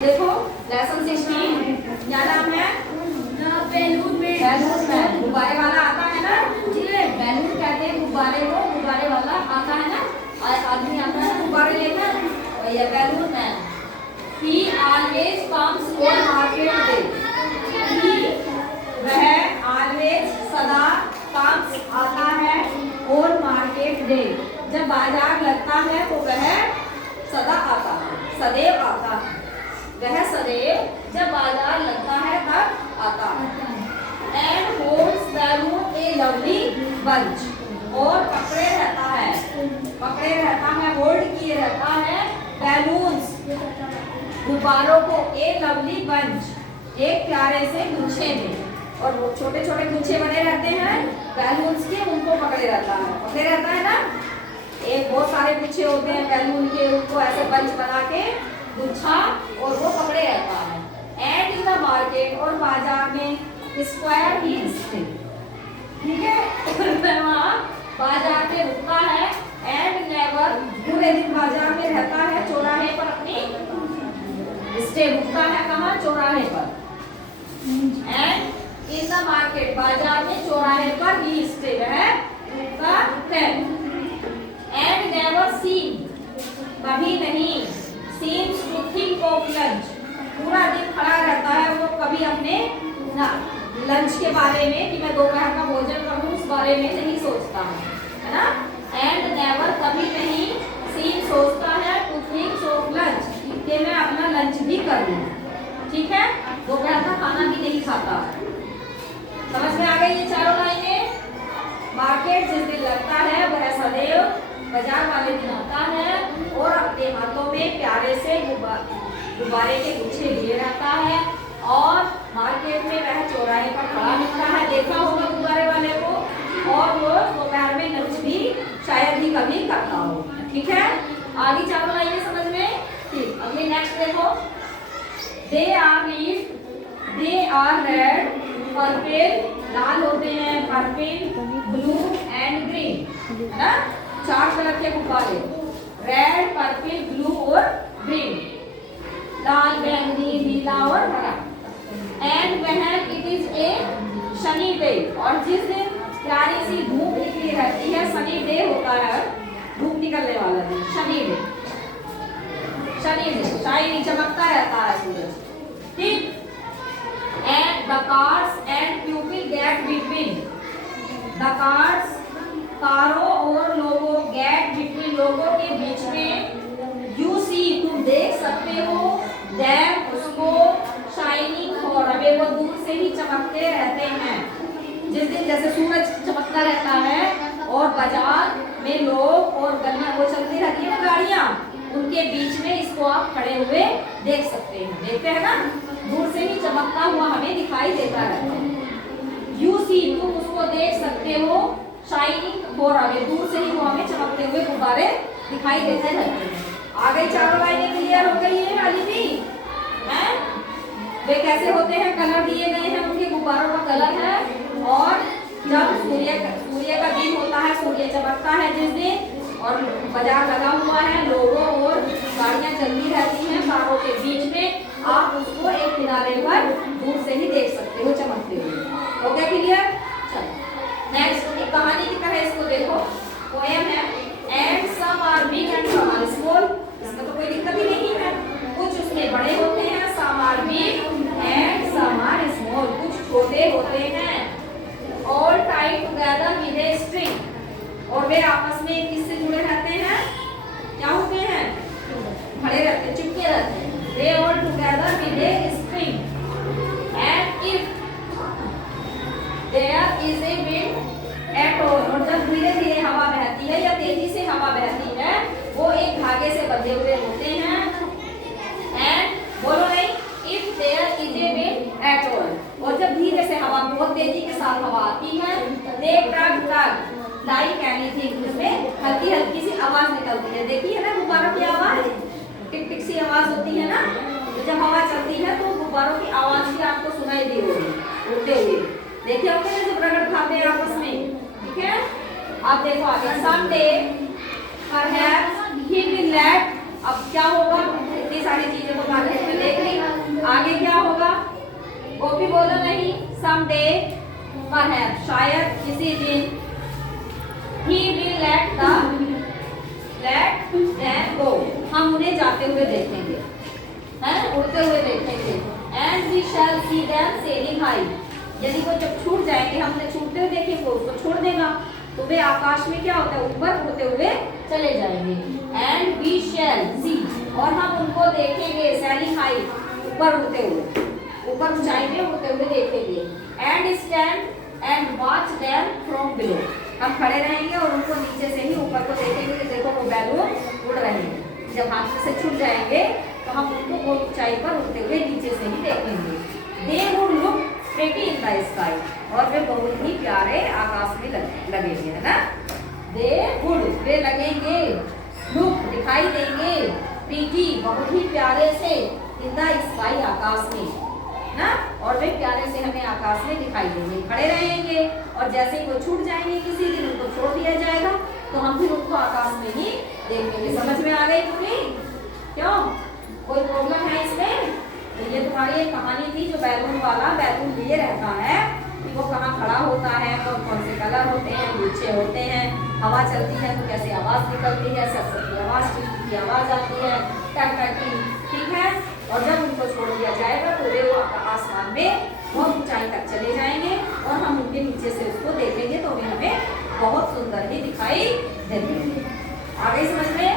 देखो लेसन 16 क्या नाम है? Balloon man. गुब्बारे वाला आता है ना, बैलून कहते हैं गुब्बारे को, गुब्बारे वाला आता है ना, आदमी आता है गुब्बारे लेकर, ये balloon man. He always comes on market day. वह ऑलवेज सदा कम्स आता है ऑन मार्केट डे, जब बाजार लगता है तो वह सदा आता है, सदैव आता है। वह सदैव जब बाजार लगता है तब आता है। And holds balloon A lovely bunch, और पकड़े रहता है, होल्ड किए रहता है बैलून्स, गुब्बारों को, ए लवली बंच, एक प्यारे से गुच्छे में। और वो छोटे छोटे गुच्छे बने रहते हैं बैलून्स के, उनको पकड़े रहता है ना। एक बहुत सारे गुच्छे होते हैं बैलून के, उनको ऐसे बंच बना के गुच्छा, और वो पकड़े रहता है। एंड इन द मार्केट, और बाजार में, स्क्वायर ही स्टे, ठीक है, वहाँ बाजार में रुकता है। एंड नेवर, पूरे दिन बाजार में रहता है, चौराहे पर अपनी स्टे, रुकता है कहाँ? चौराहे पर। एंड इन द मार्केट, बाजार में, चौराहे पर ही स्टे है, रुकता है। एंड नेवर सीन, कभी नहीं, seems to think of lunch, पूरा दिन खड़ा रहता है वो, कभी अपने लंच के बारे में कि मैं दोपहर का भोजन करूं, उस बारे में नहीं सोचता है ना। एंड नेवर, कभी नहीं, सीम, सोचता है, टू थिंक ऑफ लंच, कि मैं अपना लंच भी कर लूं, ठीक है, दोपहर का खाना भी नहीं खाता। समझ में आ गई ये चारों लाइनें? मार्केट जिस दिन लगता है वह सदैव बाजार वाले दिन आता है, और अपने हाथों में प्यारे से गुब्बारे के गुच्छे लिए रहता है, और मार्केट में वह चौराहे पर खड़ा मिलता है, देखा होगा गुब्बारे वाले को, और वो दोपहर में लंच भी शायद ही कभी करता हो, ठीक है। आगे चारों लाइनें समझ में? ठीक। अगली नेक्स्ट देखो, दे आर रेड, पर्पल, लाल होते हैं, पर्पल, ब्लू एंड ग्रीन, है ना, 4 कलर के गुब्बारे, रेड, पर्पल, ब्लू और ग्रीन, लाल, बैंगनी, नीला और हरा। And when it is a Shani day, और जिस दिन प्यारी सी धूप निकली रहती है, शनि डे होता है धूप निकलने वाला दिन, शनि डे, शाइनी, चमकता रहता है सूरज, ठीक। And the cars and people get between, the cars, कारों और लोगों, गेट बिटवीन, लोगों के बीच में, यू सी, तुम देख सकते हो, देम, उसको, शाइनिंग फॉर, हमें वो दूर से ही चमकते रहते हैं। जिस दिन जैसे सूरज चमकता रहता है, और बाजार में लोग और गलियां वो चलती रहती है ना गाड़ियां, उनके बीच में इसको आप खड़े हुए देख सकते हैं, देखते हैं ना, दूर से ही चमकता हुआ हमें दिखाई देता रहता है। यू सी, तुम उसको देख सकते हो, शाइनिंग फॉर, हमें दूर से ही वो हमें चमकते हुए गुब्बारे दिखाई देते रहते हैं। आ गई चारों लाइनें क्लियर हो गई है वाली भी हैं? वे कैसे होते हैं? कलर दिए गए हैं, उनके गुब्बारों का कलर है, और जब सूर्य का दिन होता है, सूर्य चमकता है जिस दिन, और बाजार लगा हुआ है, लोगों और गाड़ियां चलती रहती हैं कारों के बीच में, आप उसको एक किनारे पर दूर से ही देख सकते हो चमकते हुए। हो गया क्लियर? चलो नेक्स्ट, एक कहानी की तरह इसको देखो, पोएम है। And some are big and some are small, इसमें तो कोई दिक्कत ही नहीं है, कुछ उसमें बड़े होते हैं, some are big and some are small, कुछ छोटे होते हैं, all tied together with a string, और वे आपस में किससे जुड़े रहते हैं? क्या होते हैं? खड़े रहते, चिपके रहते हैं। They all together with a string, and if there is a wind at all, और जब धीरे धीरे हवा बहती है या तेजी से हवा बहती है, वो एक धागे से बंधे हुए होते हैं। And बोलो नहीं, if there is a wind at all, और जब धीरे से हवा, बहुत तेजी के साथ हवा आती है, they tug like anything, उसमें हल्की हल्की सी आवाज निकलती है, देखी है ना गुब्बारों की आवाज, टिक टिक सी आवाज होती है ना, जब हवा चलती है तो गुब्बारों की आवाज भी आपको सुनाई दे रही है उड़ते हुए, देखे होंगे ना जब रगड़ खाते हैं आपस में, ठीक है। आप देखो आगे, someday perhaps he will let, अब क्या होगा, इतनी सारी चीजें तो मार्केट में देख ली। आगे क्या होगा? गोपी बोलो नहीं। someday perhaps शायद किसी दिन he will let them go हम उन्हें जाते हुए देखेंगे, हैं उड़ते हुए देखेंगे। and we shall see them sailing high यदि वो जब छूट जाएंगे, हम उन्हें छूटते हुए देखेंगे, उसको छोड़ देगा तो वे आकाश में क्या होता है? ऊपर उड़ते हुए चले जाएंगे। and we shall see और हम उनको देखेंगे sailing high ऊपर उड़ते हुए, ऊपर ऊंचाई में उड़ते हुए देखेंगे। and stand and watch them from below हम खड़े रहेंगे और उनको नीचे से ही ऊपर को देखेंगे कि देखो वो बैलून उड़ रहे हैं। जब हाथ से छूट जाएंगे तो हम उनको बहुत ऊंचाई पर उड़ते हुए नीचे से ही देखेंगे। They would look pretty in the sky और वे बहुत ही प्यारे आकाश में लगेंगे, है ना? They would वे लगेंगे, look दिखाई देंगे, pretty बहुत ही प्यारे से, in the sky आकाश में ना, और वे प्यारे से हमें आकाश में दिखाई देंगे। खड़े रहेंगे और जैसे ही वो छूट जाएंगे किसी दिन उनको छोड़ दिया जाएगा तो हम फिर उनको आकाश में ही देखेंगे। समझ में आ गई पूरी? क्यों कोई प्रॉब्लम है इसमें? तो ये तुम्हारी एक कहानी थी जो बैलून वाला बैलून लिए रहता है कि वो कहाँ खड़ा होता है, कौन कौन से कलर होते हैं, गुच्छे होते हैं, हवा चलती है तो कैसे आवाज निकलती है, सब की आवाज, की आवाज आती है, टक टक की, ठीक है। और जब उनको छोड़ दिया जाएगा तो वे आसमान में बहुत ऊंचाई तक चले जाएंगे और हम उनके नीचे से उसको देखेंगे तो वे हमें बहुत सुंदर ही दिखाई देंगे। आगे समझ में